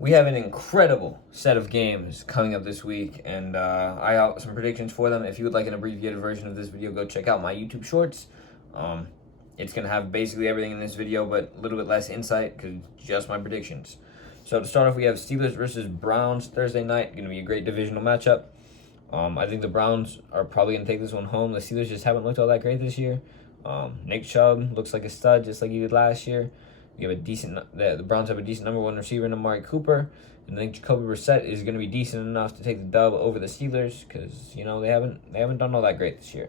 We have an incredible set of games coming up this week, and I have some predictions for them. If you would like an abbreviated version of this video, go check out my YouTube Shorts. Um, it's going to have basically everything in this video, but a little bit less insight because just my predictions. So to start off, we have Steelers versus Browns Thursday night. Going to be a great divisional matchup. I think the Browns are probably going to take this one home. The Steelers just haven't looked all that great this year. Nick Chubb looks like a stud, just like he did last year. You have the Browns have a decent number one receiver in Amari Cooper, and I think Jacoby Brissett is going to be decent enough to take the dub over the Steelers because they haven't done all that great this year.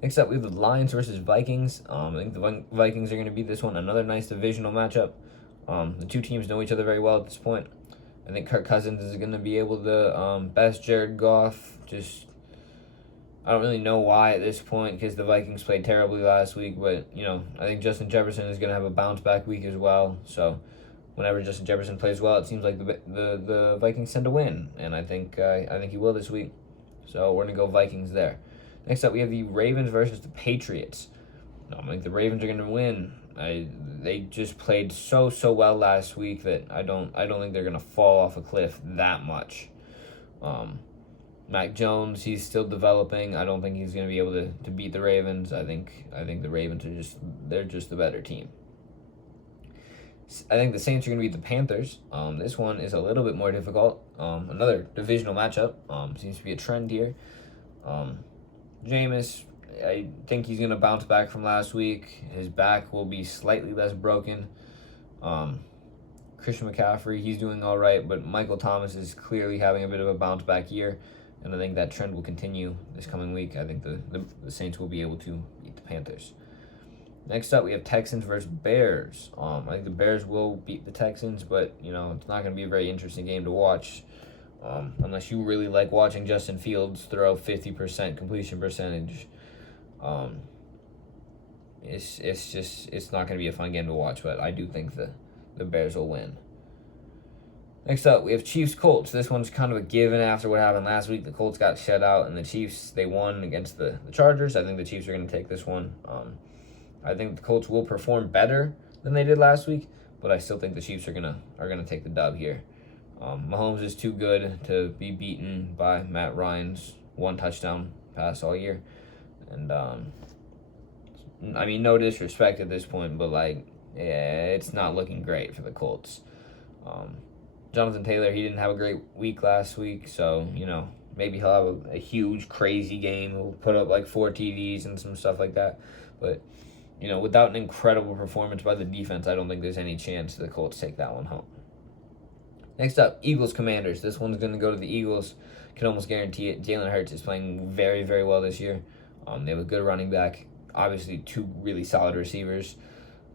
Next up, we have the Lions versus Vikings. I think the Vikings are going to beat this one. Another nice divisional matchup. The two teams know each other very well at this point. I think Kirk Cousins is going to be able to best Jared Goff. I don't really know why at this point because the Vikings played terribly last week, but I think Justin Jefferson is going to have a bounce back week as well. So whenever Justin Jefferson plays well, it seems like the Vikings tend to win, and I think he will this week. So we're going to go Vikings there. Next up, we have the Ravens versus the Patriots. I think the Ravens are going to win. They just played so well last week that I don't think they're going to fall off a cliff that much. Mac Jones, he's still developing. I don't think he's going to be able to beat the Ravens. I think the Ravens are just the better team. I think the Saints are going to beat the Panthers. This one is a little bit more difficult. Another divisional matchup. Seems to be a trend here. Jameis, I think he's going to bounce back from last week. His back will be slightly less broken. Christian McCaffrey, he's doing all right, but Michael Thomas is clearly having a bit of a bounce back year, and I think that trend will continue this coming week. I think the Saints will be able to beat the Panthers. Next up, we have Texans versus Bears. I think the Bears will beat the Texans, but it's not going to be a very interesting game to watch. Unless you really like watching Justin Fields throw 50% completion percentage. It's not going to be a fun game to watch, but I do think the Bears will win. Next up, we have Chiefs-Colts. This one's kind of a given after what happened last week. The Colts got shut out, and the Chiefs, they won against the Chargers. I think the Chiefs are going to take this one. I think the Colts will perform better than they did last week, but I still think the Chiefs are gonna take the dub here. Mahomes is too good to be beaten by Matt Ryan's one touchdown pass all year. And, no disrespect at this point, but, it's not looking great for the Colts. Jonathan Taylor, he didn't have a great week last week, so, maybe he'll have a huge, crazy game. He'll put up, 4 TDs and some stuff like that. But, without an incredible performance by the defense, I don't think there's any chance the Colts take that one home. Next up, Eagles-Commanders. This one's going to go to the Eagles. Can almost guarantee it. Jalen Hurts is playing very, very well this year. They have a good running back. Obviously, 2 really solid receivers.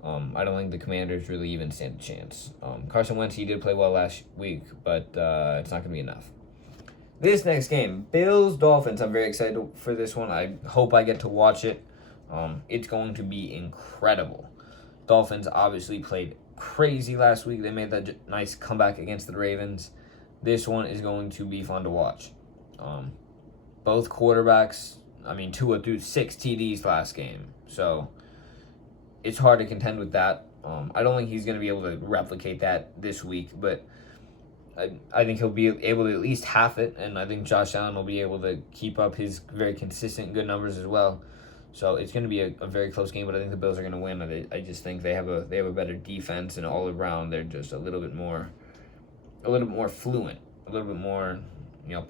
I don't think the Commanders really even stand a chance. Carson Wentz, he did play well last week, but it's not going to be enough. This next game, Bills-Dolphins. I'm very excited for this one. I hope I get to watch it. It's going to be incredible. Dolphins obviously played crazy last week. They made that nice comeback against the Ravens. This one is going to be fun to watch. Both quarterbacks, Tua threw 6 TDs last game, so it's hard to contend with that. I don't think he's going to be able to replicate that this week, but I think he'll be able to at least half it, and I think Josh Allen will be able to keep up his very consistent good numbers as well. So it's going to be a very close game, but I think the Bills are going to win. I just think they have a better defense, and all around they're just a little bit more fluent, a little bit more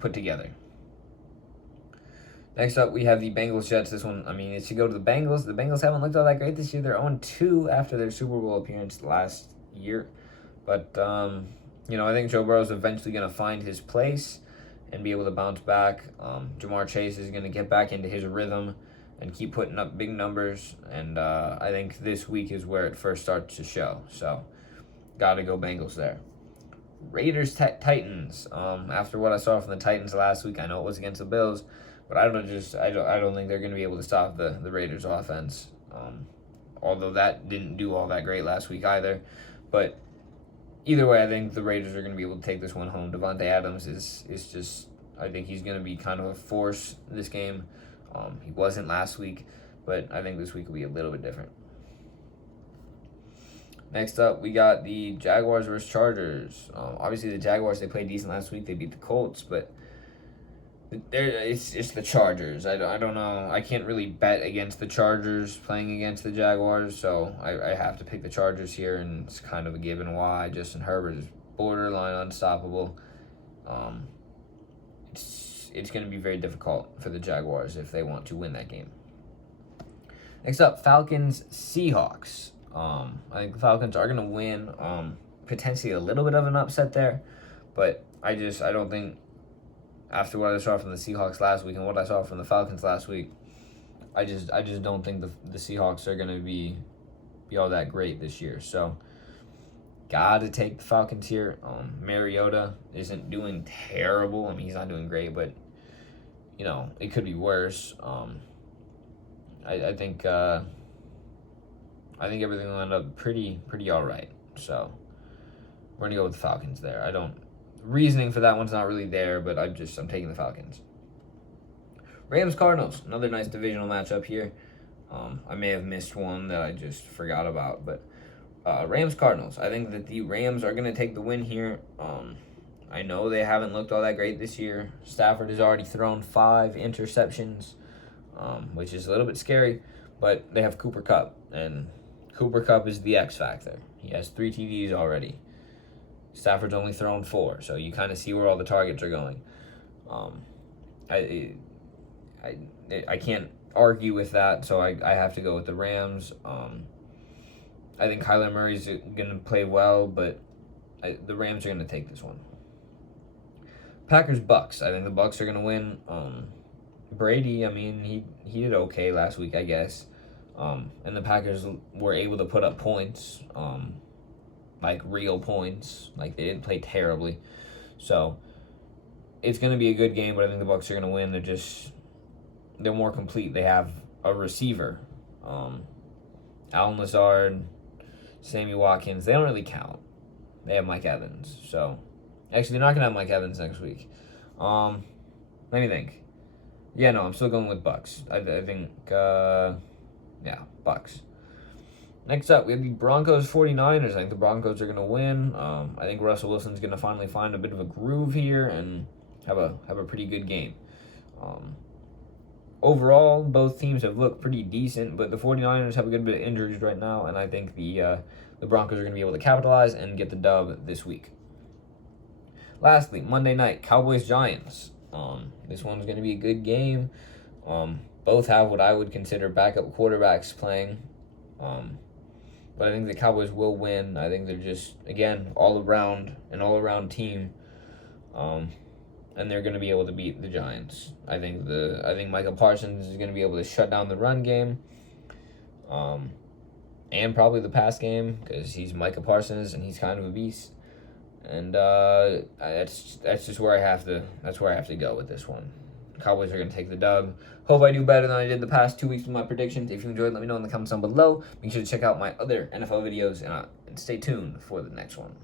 put together. Next up, we have the Bengals-Jets. This one, it should go to the Bengals. The Bengals haven't looked all that great this year. They're 0-2 after their Super Bowl appearance last year. But, I think Joe Burrow is eventually going to find his place and be able to bounce back. Jamar Chase is going to get back into his rhythm and keep putting up big numbers. And I think this week is where it first starts to show. So, got to go Bengals there. Raiders-Titans. After what I saw from the Titans last week, I know it was against the Bills, but I don't think they're going to be able to stop the Raiders offense. Although that didn't do all that great last week either. But either way, I think the Raiders are going to be able to take this one home. Devontae Adams is just, I think he's going to be kind of a force this game. He wasn't last week, but I think this week will be a little bit different. Next up, we got the Jaguars versus Chargers. Obviously, the Jaguars, they played decent last week. They beat the Colts, but it's the Chargers. I don't know. I can't really bet against the Chargers playing against the Jaguars, so I have to pick the Chargers here, and it's kind of a given why. Justin Herbert is borderline unstoppable. It's going to be very difficult for the Jaguars if they want to win that game. Next up, Falcons Seahawks. I think the Falcons are going to win. Potentially a little bit of an upset there, but I don't think, after what I saw from the Seahawks last week and what I saw from the Falcons last week, I just don't think the Seahawks are going to be all that great this year. So, got to take the Falcons here. Mariota isn't doing terrible. I mean, he's not doing great, but, it could be worse. I think everything will end up pretty all right. So, we're going to go with the Falcons there. Reasoning for that one's not really there, but I'm taking the Falcons. Rams Cardinals, another nice divisional matchup here. I may have missed one that I just forgot about, but Rams Cardinals. I think that the Rams are going to take the win here. I know they haven't looked all that great this year. Stafford has already thrown 5 interceptions, which is a little bit scary, but they have Cooper Kupp, and Cooper Kupp is the X factor. He has 3 TDs already. Stafford's only thrown 4, so you kind of see where all the targets are going. I can't argue with that, so I have to go with the Rams. I think Kyler Murray's going to play well, but the Rams are going to take this one. Packers Bucks. I think the Bucks are going to win. Brady, I mean, he did okay last week, I guess. And the Packers were able to put up points. Like real points. Like, they didn't play terribly. So, it's going to be a good game, but I think the Bucs are going to win. They're more complete. They have a receiver. Allen Lazard, Sammy Watkins. They don't really count. They have Mike Evans. So, actually, they're not going to have Mike Evans next week. Let me think. Yeah, no, I'm still going with Bucs. I think, Bucs. Next up, we have the Broncos 49ers. I think the Broncos are going to win. I think Russell Wilson's going to finally find a bit of a groove here and have a pretty good game. Overall, both teams have looked pretty decent, but the 49ers have a good bit of injuries right now, and I think the Broncos are going to be able to capitalize and get the dub this week. Lastly, Monday night, Cowboys-Giants. This one's going to be a good game. Both have what I would consider backup quarterbacks playing. But I think the Cowboys will win. I think they're just, again, an all-around team. And they're going to be able to beat the Giants. I think Micah Parsons is going to be able to shut down the run game. And probably the pass game, because he's Micah Parsons and he's kind of a beast. And that's just where I have to go with this one. Cowboys are going to take the dub. Hope I do better than I did the past 2 weeks with my predictions. If you enjoyed, let me know in the comments down below. Make sure to check out my other NFL videos and stay tuned for the next one.